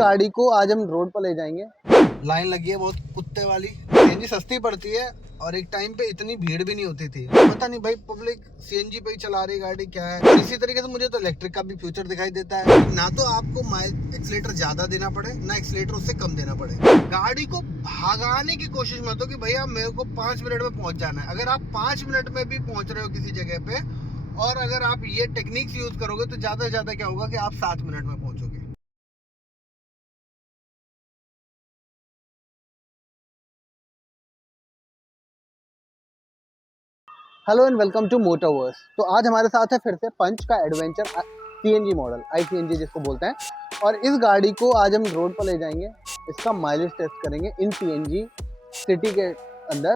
गाड़ी को आज हम रोड पर ले जाएंगे। लाइन लगी है बहुत कुत्ते वाली। सीएनजी सस्ती पड़ती है और एक टाइम पे इतनी भीड़ भी नहीं होती थी। पता नहीं भाई पब्लिक सीएनजी पे ही चला रही गाड़ी क्या है। इसी तरीके से मुझे तो इलेक्ट्रिक का भी फ्यूचर दिखाई देता है। ना तो आपको एक्सीलेटर ज्यादा देना पड़े, ना एक्सीलेटर उससे कम देना पड़े। गाड़ी को भगाने की कोशिश मत हो कि भैया मेरे को 5 मिनट में पहुंच जाना है। अगर आप 5 मिनट में भी पहुंच रहे हो किसी जगह पे, और अगर आप ये टेक्निक्स यूज करोगे तो ज्यादा से ज्यादा क्या होगा कि आप 7 मिनट में पहुंचोगे। Hello and welcome to Motorverse. तो आज हमारे साथ है फिर से पंच का एडवेंचर सीएनजी मॉडल, ICNG जिसको बोलते हैं। और इस गाड़ी को आज हम रोड पर ले जाएंगे, इसका माइलेज टेस्ट करेंगे इन CNG सिटी के अंदर।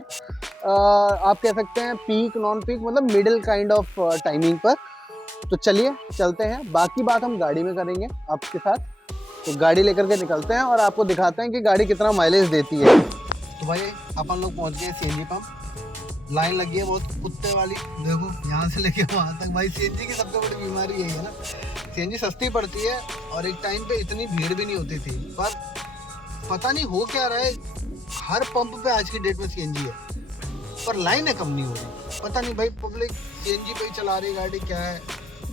आप कह सकते हैं पीक नॉन पीक, मतलब मिडिल काइंड ऑफ टाइमिंग पर। तो चलिए चलते हैं, बाकी बात हम गाड़ी में करेंगे आपके साथ। तो गाड़ी लेकर के निकलते हैं और आपको दिखाते हैं कि गाड़ी कितना माइलेज देती है। तो भाई अपन लोग पहुंच गए सीएनजी पंप। लाइन लगी है बहुत कुत्ते वाली। देखो यहाँ से लेके वहाँ तक। भाई सीएनजी की सबसे बड़ी बीमारी यही है ना, सीएनजी सस्ती पड़ती है और एक टाइम पे इतनी भीड़ भी नहीं होती थी। पर पता नहीं हो क्या रहा है, हर पंप पे आज की डेट में सीएनजी है पर लाइनें कम नहीं हो रही। पता नहीं भाई पब्लिक सीएनजी पे ही चला रही गाड़ी क्या है।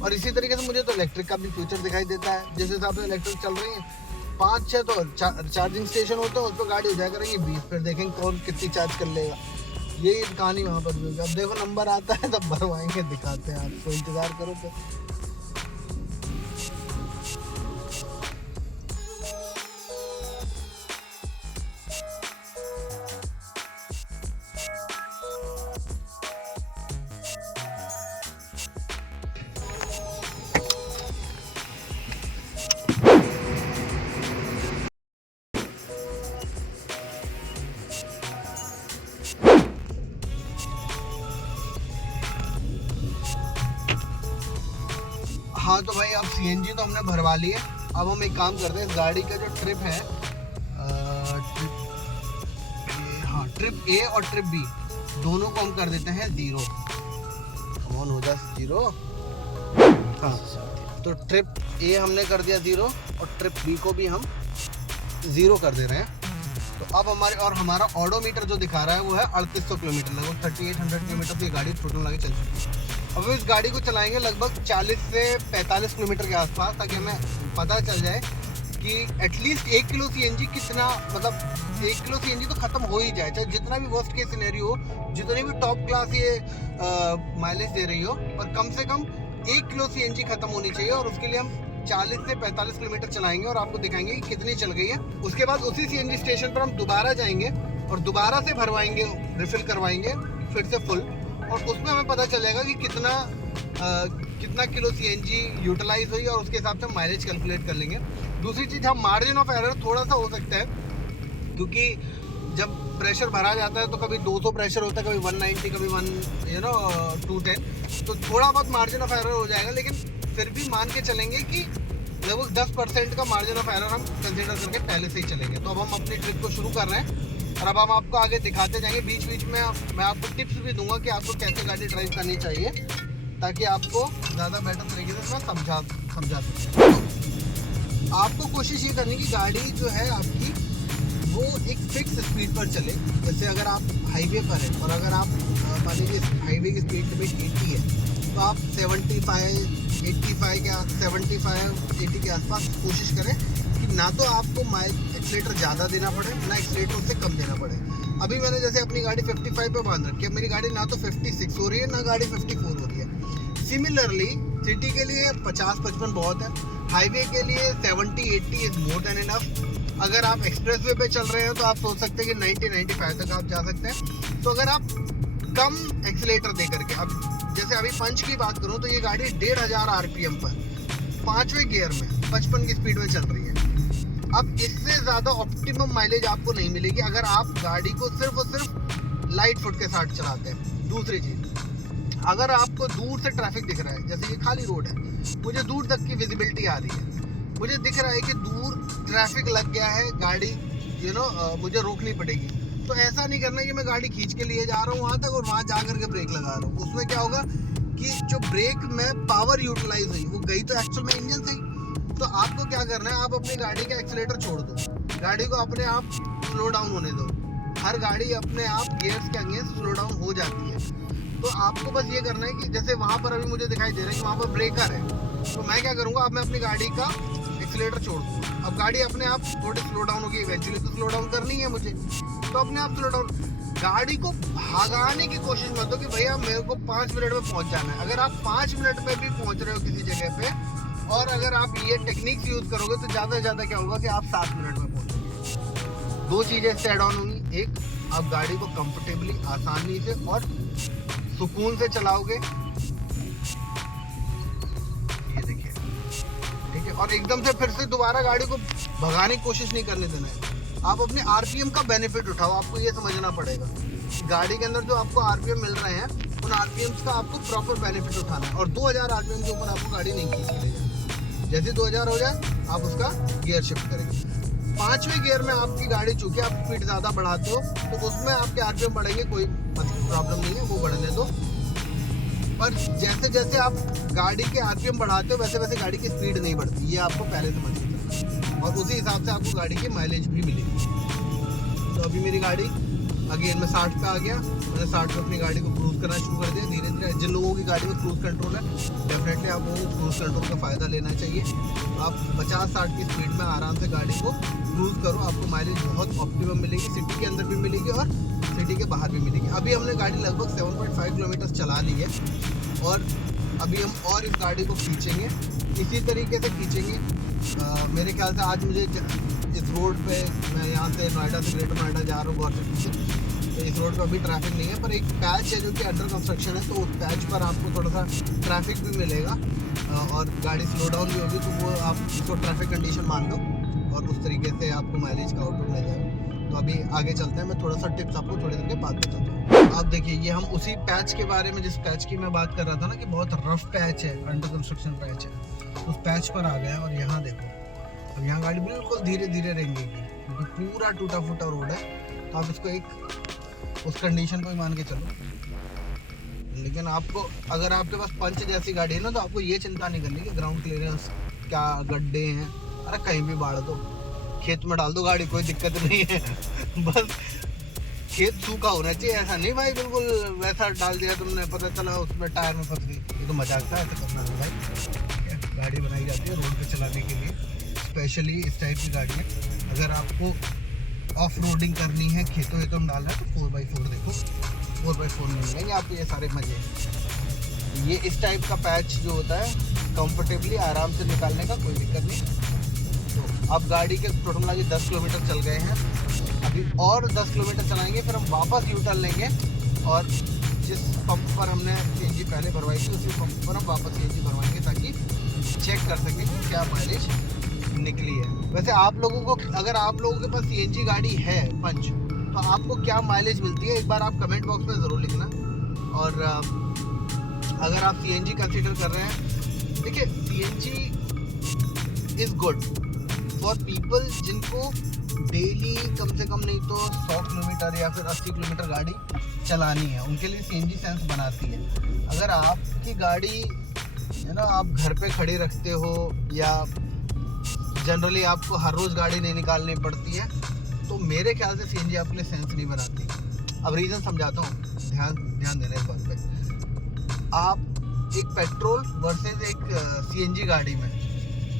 और इसी तरीके से मुझे तो इलेक्ट्रिक का भी फ्यूचर दिखाई देता है। जिस हिसाब से इलेक्ट्रिक चल रही है, 5-6 तो चार्जिंग स्टेशन होते हैं, उस पर गाड़ी हो जाया करेंगे 20, फिर देखेंगे कौन कितनी चार्ज कर लेगा। यही कहानी वहाँ पर भी। अब देखो नंबर आता है तब भरवाएंगे, दिखाते हैं आपको, इंतजार करो तो। हाँ तो भाई अब सीएनजी तो हमने भरवा ली है। अब हम एक काम करते हैं, इस गाड़ी का जो ट्रिप है, ट्रिप ए और ट्रिप बी दोनों को हम कर देते हैं 0। कौन हो जा 0। हाँ तो ट्रिप ए हमने कर दिया 0 और ट्रिप बी को भी हम 0 कर दे रहे हैं। तो अब हमारा ऑडोमीटर जो दिखा रहा है वो है 3800 किलोमीटर, लगभग 3800 किलोमीटर की गाड़ी टोटल लगे चल चुकी है। अब इस गाड़ी को चलाएंगे लगभग 40 से 45 किलोमीटर के आसपास, ताकि हमें पता चल जाए कि एटलीस्ट 1 किलो सीएनजी कितना, मतलब 1 किलो सीएनजी तो खत्म हो ही जाए, चाहे जितना भी वर्स्ट केस सिनेरियो हो, जितनी भी टॉप क्लास ये माइलेज दे रही हो, पर कम से कम 1 किलो सीएनजी खत्म होनी चाहिए। और उसके लिए हम 40 से 45 किलोमीटर चलाएंगे और आपको दिखाएंगे कि कितनी चल गई है। उसके बाद उसी सीएनजी स्टेशन पर हम दोबारा जाएंगे और दोबारा से भरवाएंगे, रिफिल करवाएंगे फिर से फुल, और उसमें हमें पता चलेगा कि कितना किलो सीएनजी यूटिलाइज हुई, और उसके हिसाब से माइलेज कैलकुलेट कर लेंगे। दूसरी चीज़, हम मार्जिन ऑफ एरर थोड़ा सा हो सकता है, क्योंकि जब प्रेशर भरा जाता है तो कभी 200 प्रेशर होता है, कभी 190, कभी 210, तो थोड़ा बहुत मार्जिन ऑफ एरर हो जाएगा। लेकिन फिर भी मान के चलेंगे कि लगभग 10% का मार्जिन ऑफ एरर हम कंसिडर करके पहले से ही चलेंगे। तो अब हम अपनी ट्रिप को शुरू कर रहे हैं और अब हम आपको आगे दिखाते जाएंगे। बीच बीच में मैं आपको टिप्स भी दूंगा कि आपको कैसे गाड़ी ड्राइव करनी चाहिए, ताकि आपको ज़्यादा बेटर तरीके से मैं समझा सकूँ। आपको कोशिश ये करनी कि गाड़ी जो है आपकी वो एक फिक्स स्पीड पर चले। जैसे अगर आप हाईवे पर हैं और अगर आप मान लीजिए हाईवे की स्पीड लिमिट 80 है, तो आप 75, 80 के आसपास कोशिश करें कि ना तो आपको एक्सीलेटर ज़्यादा देना पड़े, ना एक्सीलेटर उससे कम देना पड़े। अभी मैंने जैसे अपनी गाड़ी 55 पे बांध रखी है, मेरी गाड़ी ना तो 56 हो रही है, ना गाड़ी 54 हो रही है। सिमिलरली सिटी के लिए 50-55 बहुत है, हाईवे के लिए 70-80 इज मोर देन इनफ। अगर आप एक्सप्रेस वे पे चल रहे हैं तो आप सोच सकते हैं कि 90-95 तक आप जा सकते हैं। तो अगर आप कम एक्सीलेटर दे करके, अब जैसे अभी पंच की बात करूँ तो ये गाड़ी 1500 RPM पर 5वें गियर में 55 की स्पीड में चल रही है। अब इससे ज़्यादा ऑप्टिमम माइलेज आपको नहीं मिलेगी अगर आप गाड़ी को सिर्फ और सिर्फ लाइट फुट के साथ चलाते हैं। दूसरी चीज़, अगर आपको दूर से ट्रैफिक दिख रहा है, जैसे ये खाली रोड है, मुझे दूर तक की विजिबिलिटी आ रही है, मुझे दिख रहा है कि दूर ट्रैफिक लग गया है, गाड़ी मुझे रोकनी पड़ेगी, तो ऐसा नहीं करना कि मैं गाड़ी खींच के लिए जा रहा हूँ वहाँ तक और वहाँ जा करके ब्रेक लगा रहा हूँ। उसमें क्या होगा कि जो ब्रेक में पावर यूटिलाइज हुई वो गई तो एक्चुअल में इंजन से ही, तो आपको क्या करना है, आप अपनी गाड़ी का एक्सीलेटर छोड़ दो, गाड़ी को अपने आप स्लो डाउन होने दो। हर गाड़ी अपने आप गियर्स के अगेंस्ट स्लो डाउन हो जाती है। तो आपको बस ये करना है कि जैसे वहाँ पर अभी मुझे दिखाई दे रहा है कि वहाँ पर ब्रेकर है, तो मैं क्या करूँगा, अब मैं अपनी गाड़ी का एक्सीलेटर छोड़ दूँ। अब गाड़ी अपने आप थोड़ी स्लो डाउन होगी, इवेंचुअली तो स्लो डाउन करनी है मुझे, तो अपने आप स्लो डाउन। गाड़ी को भागाने की कोशिश मत दो कि भैया मेरे को 5 मिनट में पहुंच जाना है। अगर आप 5 मिनट में भी पहुंच रहे हो किसी जगह पे, और अगर आप ये टेक्निक्स यूज करोगे तो ज़्यादा से ज़्यादा क्या होगा कि आप 7 मिनट में पहुंचोगे। 2 चीज़ें इससे ऐड ऑन होंगी, एक आप गाड़ी को कंफर्टेबली, आसानी से और सुकून से चलाओगे, ये देखिए, ठीक है। और एकदम से फिर से दोबारा गाड़ी को भगाने की कोशिश नहीं करने देना है। आप अपने आरपीएम का बेनिफिट उठाओ। आपको ये समझना पड़ेगा, गाड़ी के अंदर जो आपको आरपीएम मिल रहे हैं, उन आरपीएम्स का आपको प्रॉपर बेनिफिट उठाना है। और 2000 आरपीएम के ऊपर आपको गाड़ी नहीं खींच लेगी। जैसे 2000 हो जाए, आप उसका गियर शिफ्ट करेंगे। 5वें गियर में आपकी गाड़ी, चूंकि आप स्पीड ज़्यादा बढ़ाते हो, तो उसमें आपके आरपीएम बढ़ेंगे, कोई प्रॉब्लम नहीं है, वो बढ़ने दो। पर जैसे जैसे आप गाड़ी के आरपीएम बढ़ाते हो, वैसे वैसे गाड़ी की स्पीड नहीं बढ़ती, ये आपको पहले समझ लेना है। और उसी हिसाब से आपको गाड़ी की माइलेज भी मिलेगी। तो अभी मेरी गाड़ी अगेन में 60 पे आ गया, मैंने 60 पे अपनी गाड़ी को क्रूज करना शुरू कर दिया धीरे धीरे। जिन लोगों की गाड़ी में क्रूज कंट्रोल है, डेफिनेटली आप लोगों को क्रूज कंट्रोल का फ़ायदा लेना चाहिए। आप 50-60 की स्पीड में आराम से गाड़ी को क्रूज करो, आपको माइलेज बहुत ऑप्टिमम मिलेगी, सिटी के अंदर भी मिलेगी और सिटी के बाहर भी मिलेगी। अभी हमने गाड़ी लगभग 7.5 किलोमीटर चला ली है, और अभी हम और इस गाड़ी को खींचेंगे, इसी तरीके से खींचेंगे। मेरे ख्याल से आज मुझे इस रोड पे, मैं यहाँ से नोएडा से ग्रेटर नोएडा जा रहा हूँ गवर्नमेंट से, तो इस रोड पर अभी ट्रैफिक नहीं है, पर एक पैच है जो कि अंडर कंस्ट्रक्शन है, तो उस पैच पर आपको थोड़ा सा ट्रैफिक भी मिलेगा और गाड़ी स्लो डाउन भी होगी, तो वो आप उसको ट्रैफिक कंडीशन मान लो और उस तरीके से आपको माइलेज का आउटपुट मिल जाएगा। तो अभी आगे चलते हैं, मैं थोड़ा सा टिप्स आपको थोड़ी देर के बाद बताता हूँ। आप देखिए, ये हम उसी पैच के बारे में, जिस पैच की मैं बात कर रहा था ना कि बहुत रफ पैच है, अंडर कंस्ट्रक्शन पैच है, उस पैच पर आ गए हैं। और यहाँ देखो, अब यहाँ गाड़ी बिल्कुल धीरे धीरे रेंगेगी क्योंकि पूरा टूटा फूटा रोड है। तो आप इसको एक उस कंडीशन को ही मान के चलो। लेकिन आपको, अगर आपके पास पंच जैसी गाड़ी है ना, तो आपको ये चिंता नहीं करनी कि ग्राउंड क्लियरेंस, क्या गड्ढे हैं, अरे कहीं भी बाढ़ दो, खेत में डाल दो गाड़ी, कोई दिक्कत नहीं है। बस खेत सूखा होना चाहिए, ऐसा नहीं भाई बिल्कुल वैसा डाल दिया तुमने, पता चला उसमें टायर में फंस गई। ये तो मजाक था, ऐसा करना है भाई। गाड़ी बनाई जाती है रोड पे चलाने के लिए, स्पेशली इस टाइप की गाड़ी है। अगर आपको ऑफ रोडिंग करनी है, खेतों वेतों में डालना है, तो 4x4 देखो, 4x4 में मिलेंगे आपको ये सारे मजे। ये इस टाइप का पैच जो होता है, कंफर्टेबली आराम से निकालने का कोई दिक्कत नहीं। तो अब गाड़ी के टोटल मिला के 10 किलोमीटर चल गए हैं, अभी और 10 किलोमीटर चलाएंगे, फिर हम वापस यू टर्न लेंगे और जिस पंप पर हमने सीएनजी पहले भरवाई थी, उसी पंप पर हम वापस सीएनजी भरवाएंगे ताकि चेक कर सकें कि क्या माइलेज निकली है। वैसे आप लोगों को, अगर आप लोगों के पास सीएनजी गाड़ी है पंच, तो आपको क्या माइलेज मिलती है, एक बार आप कमेंट बॉक्स में ज़रूर लिखना। और अगर आप सीएनजी कंसीडर कर रहे हैं, देखिए CNG is good for people जिनको डेली कम से कम नहीं तो 100 किलोमीटर या फिर 80 किलोमीटर गाड़ी चलानी है, उनके लिए सीएनजी सेंस बनाती है। अगर आपकी गाड़ी है ना, आप घर पे खड़ी रखते हो या जनरली आपको हर रोज़ गाड़ी नहीं निकालनी पड़ती है, तो मेरे ख्याल से सीएनजी आपके लिए सेंस नहीं बनाती। अब रीज़न समझाता हूँ, ध्यान देना इस बात पे। आप एक पेट्रोल वर्सेस एक सीएनजी गाड़ी में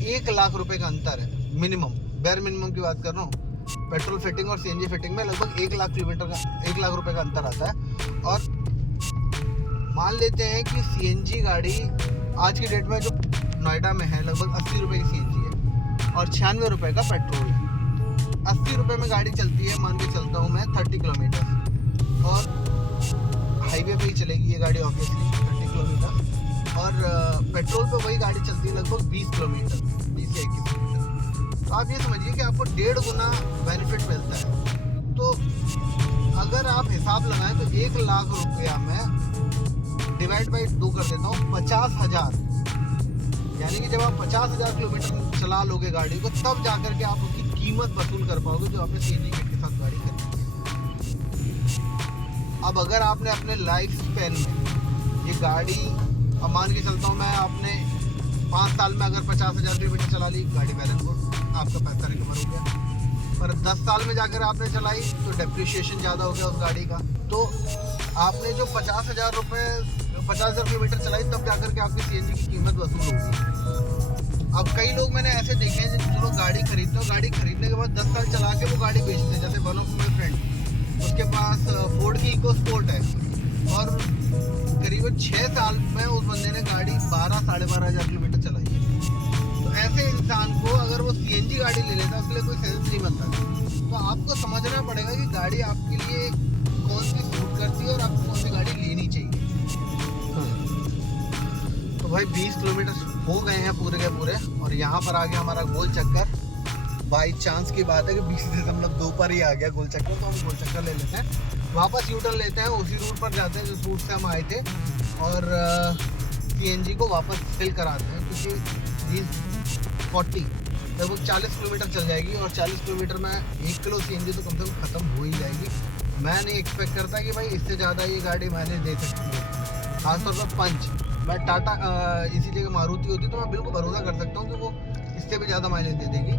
1 लाख रुपए का अंतर है, मिनिमम, बेर मिनिमम की बात कर रहा हूँ। पेट्रोल फिटिंग और सीएनजी फिटिंग में लगभग 1 लाख किलोमीटर का, 1 लाख रुपए का अंतर आता है। और मान लेते हैं कि सीएनजी गाड़ी आज की डेट में जो नोएडा में है, लगभग 80 रुपये की सीएनजी है और 96 रुपये का पेट्रोल है। 80 रुपये में गाड़ी चलती है, मान के चलता हूँ मैं 30 किलोमीटर, और हाईवे पे ही चलेगी ये गाड़ी ऑब्वियसली 30 किलोमीटर, और पेट्रोल पे वही गाड़ी चलती है लगभग 20 किलोमीटर, 20 से 21 किलोमीटर। तो आप ये समझिए कि आपको 1.5 गुना बेनिफिट मिलता है। तो अगर आप हिसाब लगाएं तो 1 लाख रुपया में डिवाइड बाई 2 कर देता हूँ, 50,000, यानी कि जब आप 50,000 किलोमीटर चला लोगे गाड़ी को, तब जाकर के आप उसकी कीमत वसूल कर पाओगे जो आपने सीएनजी किट के साथ गाड़ी खरीदी है। अब अगर आपने अपने लाइफ स्पैन में ये गाड़ी, अब मान के चलता हूँ मैं, आपने 5 साल में अगर 50,000 किलोमीटर चला ली, गाड़ी वेल एंड गुड, आपका पैसा रिकवर हो गया। पर 10 साल में जाकर आपने चलाई तो डेप्रिशिएशन ज़्यादा हो गया उस गाड़ी का। तो आपने जो 50,000 किलोमीटर चलाई, तब जाकर के आपकी CNG की कीमत वसूल होगी। अब कई लोग मैंने ऐसे देखे हैं जो लोग गाड़ी खरीदते हैं, गाड़ी खरीदने के बाद 10 साल चला के वो गाड़ी बेचते हैं। जैसे वन ऑफ माई फ्रेंड, उसके पास फोर्ड की इको स्पोर्ट है और करीबन 6 साल में उस बंदे ने गाड़ी 12-12,500 किलोमीटर चलाई है। तो ऐसे इंसान को अगर वो CNG गाड़ी ले लेता है, उसके लिए कोई सेंस नहीं बनता। तो आपको समझना पड़ेगा कि गाड़ी आपके लिए कौन सी सूट करती है और आपको कौन सी गाड़ी लेनी चाहिए। तो भाई 20 किलोमीटर हो गए हैं पूरे के पूरे, और यहाँ पर आ गया हमारा गोल चक्कर। बाई चांस की बात है कि 20.2 पर ही आ गया गोल चक्कर, तो हम गोल चक्कर ले लेते हैं, वापस यूटर्न लेते हैं, उसी रूट पर जाते हैं जिस रूट से हम आए थे, और CNG को वापस फिल कराते हैं। क्योंकि 40 लगभग 40 किलोमीटर चल जाएगी, और 40 किलोमीटर में 1 किलो CNG तो कम से कम ख़त्म हो ही जाएगी। मैं नहीं एक्सपेक्ट करता कि भाई इससे ज़्यादा ये गाड़ी माइलेज दे सकती है। खासतौर पर पंच, मैं टाटा इसी जगह मारुति होती तो मैं बिल्कुल भरोसा कर सकता हूँ कि वो इससे भी ज़्यादा माइलेज दे देगी,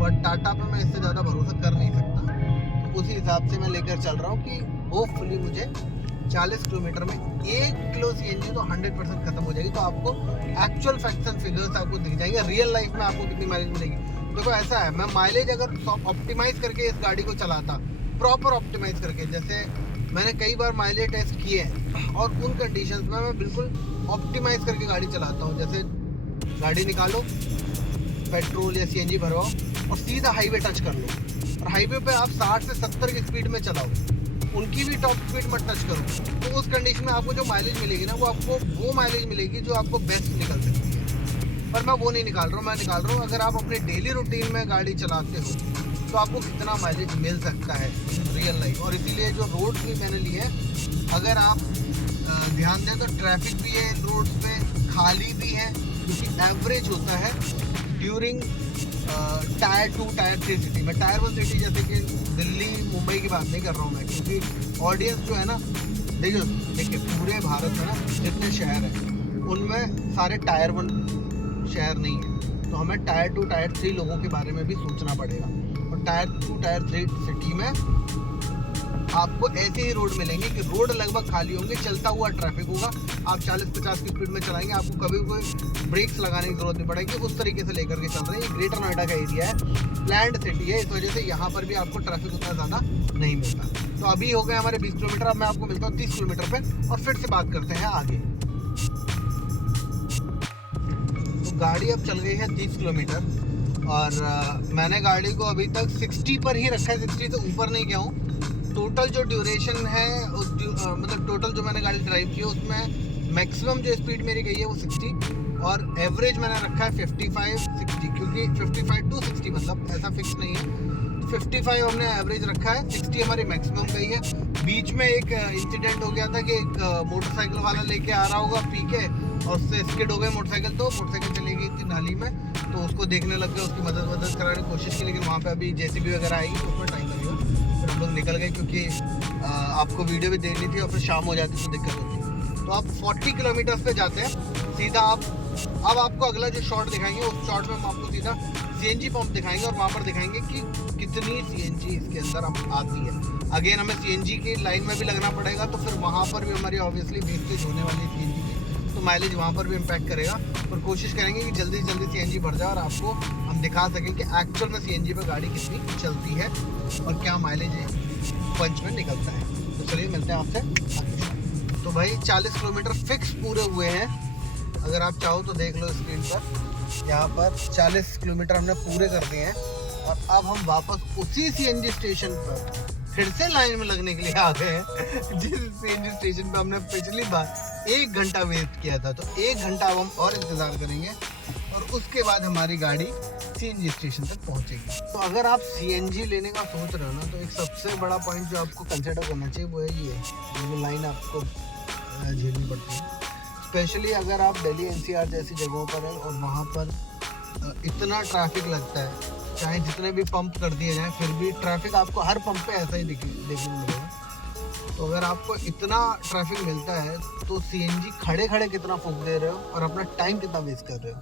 बट टाटा पे मैं इससे ज़्यादा भरोसा कर नहीं सकता। तो उसी हिसाब से मैं लेकर चल रहा हूँ कि होपफुली मुझे 40 किलोमीटर में 1 किलो CNG तो 100% खत्म हो जाएगी। तो आपको एक्चुअल फैक्ट्स एंड फिगर्स आपको दिख जाएंगे, रियल लाइफ में आपको कितनी माइलेज मिलेगी। देखो ऐसा है, मैं माइलेज अगर ऑप्टिमाइज करके इस गाड़ी को चलाता, प्रॉपर ऑप्टिमाइज करके, जैसे मैंने कई बार माइलेज टेस्ट किए हैं और उन कंडीशंस में मैं बिल्कुल ऑप्टिमाइज करके गाड़ी चलाता हूँ। जैसे गाड़ी निकालो, पेट्रोल या CNG भरवाओ और सीधा हाईवे टच कर लो, और हाईवे पे आप 60 से 70 की स्पीड में चलाओ, उनकी भी टॉप स्पीड मत टच करो। तो उस कंडीशन में आपको जो माइलेज मिलेगी ना, वो आपको वो माइलेज मिलेगी जो आपको बेस्ट निकल सकती है। पर मैं वो नहीं निकाल रहा हूँ, मैं निकाल रहा हूँ अगर आप अपने डेली रूटीन में गाड़ी चलाते हो तो आपको कितना माइलेज मिल सकता है रियल लाइफ। और इसीलिए जो रोड भी मैंने ली है, अगर आप ध्यान दें तो ट्रैफिक भी है इन रोड्स पे, खाली भी है, क्योंकि एवरेज होता है ड्यूरिंग टायर 2 टायर 3 सिटी में। टायर 1 सिटी जैसे कि दिल्ली मुंबई की बात नहीं कर रहा हूँ मैं, क्योंकि ऑडियंस जो है ना, देखिए पूरे भारत में ना जितने शहर हैं उनमें सारे टायर 1 शहर नहीं है। तो हमें टायर 2 टायर 3 लोगों के बारे में भी सोचना पड़ेगा। और टायर 2 टायर 3 सिटी में आपको ऐसे ही रोड मिलेंगे कि रोड लगभग खाली होंगे, चलता हुआ ट्रैफिक होगा, आप 40-50 की स्पीड में चलाएंगे, आपको कभी कोई ब्रेक्स लगाने की जरूरत नहीं पड़ेगी। उस तरीके से लेकर के चल रहे हैं। ये ग्रेटर नोएडा का एरिया है, प्लान्ड सिटी है, इस वजह से यहाँ पर भी आपको ट्रैफिक उतना ज़्यादा नहीं मिलता। तो अभी हो गए हमारे 20 किलोमीटर, अब मैं आपको मिलता हूँ 30 किलोमीटर पे, और फिर से बात करते हैं आगे। तो गाड़ी अब चल गई है 30 किलोमीटर, और मैंने गाड़ी को अभी तक 60 पर ही रखा है, 60 से ऊपर नहीं गया हूँ। टोटल जो ड्यूरेशन है मतलब टोटल जो मैंने गाड़ी ड्राइव की है उसमें मैक्सिमम जो स्पीड मेरी गई है वो 60, और एवरेज मैंने रखा है 55-60, क्योंकि 55 to 60 मतलब ऐसा फिक्स नहीं है। 55 हमने एवरेज रखा है, 60 हमारी मैक्सिमम गई है। बीच में एक इंसिडेंट हो गया था कि एक मोटरसाइकिल वाला लेके आ रहा होगा पी के, और उससे स्किड हो गई मोटरसाइकिल, तो मोटरसाइकिल चली गई थी नाली में, तो उसको देखने लग गए, उसकी मदद कराने की कोशिश की, लेकिन वहाँ पे अभी JCB वगैरह आएगी तो उसमें टाइम लगेगा। फिर हम लोग निकल गए, क्योंकि आपको वीडियो भी देनी थी और फिर शाम हो जाती तो दिक्कत होती। तो आप 40 किलोमीटर पे जाते हैं सीधा। आप अब आपको अगला जो शॉट दिखाएंगे उस शॉट में हम आपको सीधा CNG पंप दिखाएंगे, और वहाँ पर दिखाएंगे कि कितनी CNG इसके अंदर अब आती है। अगेन हमें CNG की लाइन में भी लगना पड़ेगा, तो फिर वहाँ पर भी हमारी ऑब्वियसली वेस्टेज होने वाली है CNG की, तो माइलेज वहाँ पर भी इम्पैक्ट करेगा। और कोशिश करेंगे कि जल्दी से जल्दी CNG भर जाए और आपको हम दिखा सकें कि एक्चुअल में CNG पर गाड़ी कितनी चलती है और क्या माइलेज पंच में निकलता है। तो चलिए मिलते हैं आपसे आगे। तो भाई 40 किलोमीटर फिक्स पूरे हुए हैं, अगर आप चाहो तो देख लो स्क्रीन पर। यहाँ पर 40 किलोमीटर हमने पूरे कर दिए हैं, और अब हम वापस उसी CNG स्टेशन पर फिर से लाइन में लगने के लिए आ गए हैं जिस CNG स्टेशन पर हमने पिछली बार 1 घंटा वेस्ट किया था। तो 1 घंटा अब हम और इंतज़ार करेंगे, और उसके बाद हमारी गाड़ी CNG स्टेशन तक पहुंचेगी। तो अगर आप CNG लेने का सोच रहे हो ना, तो एक सबसे बड़ा पॉइंट जो आपको कंसिडर करना चाहिए वो है ये लाइन आपको झेलनी पड़ती है। स्पेशली अगर आप दिल्ली NCR जैसी जगहों पर है और वहाँ पर इतना ट्रैफिक लगता है, चाहे जितने भी पंप कर दिए जाएँ फिर भी ट्रैफिक आपको हर पंप पे ऐसा ही देखने को मिलेगा। तो अगर आपको इतना ट्रैफिक मिलता है तो सीएनजी खड़े खड़े कितना फूंक दे रहे हो और अपना टाइम कितना वेस्ट कर रहे हो,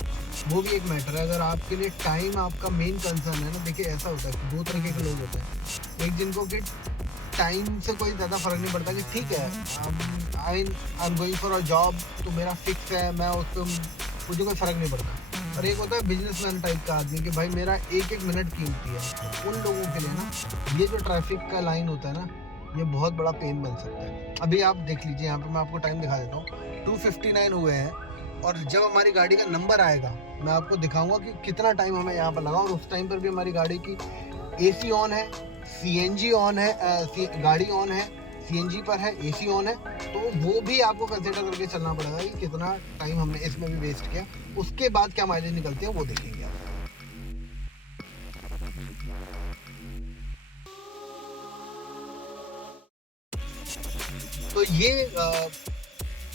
वो भी एक मैटर है। अगर आपके लिए टाइम आपका मेन कंसर्न है ना, देखिए ऐसा होता है कि दो तरीके के लोग होते हैं। एक जिनको कि टाइम से कोई ज़्यादा फ़र्क नहीं पड़ता कि ठीक है I am going for a job, तो मेरा फिक्स है, मैं उस पर मुझे कोई फ़र्क नहीं पड़ता। और एक होता है बिजनेसमैन टाइप का आदमी कि भाई मेरा एक एक मिनट कीमती है। उन लोगों के लिए ना ये जो ट्रैफिक का लाइन होता है ना, ये बहुत बड़ा पेन बन सकता है। अभी आप देख लीजिए, यहाँ पे मैं आपको टाइम दिखा देता हूँ, 2:59 हुए हैं। और जब हमारी गाड़ी का नंबर आएगा मैं आपको दिखाऊंगा कि कितना टाइम हमें यहाँ पर लगा। और उस टाइम पर भी हमारी गाड़ी की एसी ऑन है, सीएनजी ऑन है, गाड़ी ऑन है, सीएनजी पर है, एसी ऑन है। तो वो भी आपको कंसिडर करके चलना पड़ेगा कि कितना टाइम हमने इसमें भी वेस्ट किया। उसके बाद क्या माइलेज निकलते हैं वो देखेंगे आप। तो ये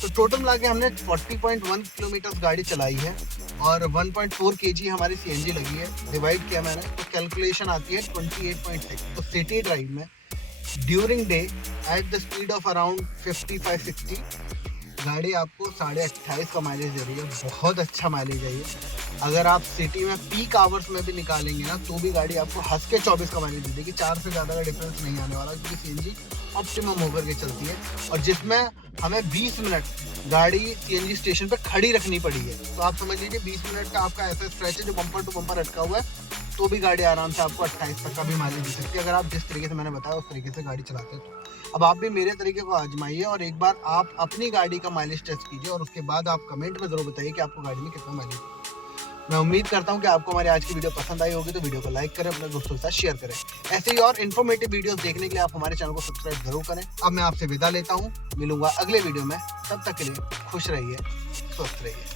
तो टोटल मिला के हमने 40.1 किलोमीटर गाड़ी चलाई है और 1.4 kg हमारी सीएनजी लगी है। डिवाइड किया मैंने तो कैलकुलेशन आती है 28.6। तो सिटी ड्राइव में during day at the speed of around 55-60 गाड़ी आपको 28.5 का माइलेज दे रही है। बहुत अच्छा माइलेज है ये। अगर आप सिटी में पीक आवर्स में भी निकालेंगे ना तो भी गाड़ी आपको हंस के 24 का माइलेज दे देगी। 4 से ज़्यादा का डिफरेंस नहीं आने वाला, क्योंकि सीएनजी ऑप्टिमम होकर के चलती है। और जिसमें हमें 20 मिनट गाड़ी सीएनजी स्टेशन पर खड़ी रखनी पड़ी है। तो आप समझ लीजिए 20 मिनट का आपका ऐसा स्ट्रेच है जो बम्पर टू बम्पर अटका हुआ है, तो भी गाड़ी आराम से आपको 28 तक का भी माइलेज दे सकती है, अगर आप जिस तरीके से मैंने बताया उस तरीके से गाड़ी चलाते हैं। तो अब आप भी मेरे तरीके को आजमाइए और एक बार आप अपनी गाड़ी का माइलेज टेस्ट कीजिए और उसके बाद आप कमेंट में ज़रूर बताइए कि आपको गाड़ी में कितना माइलेज है। मैं उम्मीद करता हूं कि आपको हमारी आज की वीडियो पसंद आई होगी, तो वीडियो को लाइक करें, अपने दोस्तों के साथ शेयर करें। ऐसे ही और इन्फॉर्मेटिव वीडियोस देखने के लिए आप हमारे चैनल को सब्सक्राइब जरूर करें। अब मैं आपसे विदा लेता हूं, मिलूंगा अगले वीडियो में। तब तक के लिए खुश रहिए, स्वस्थ रहिए।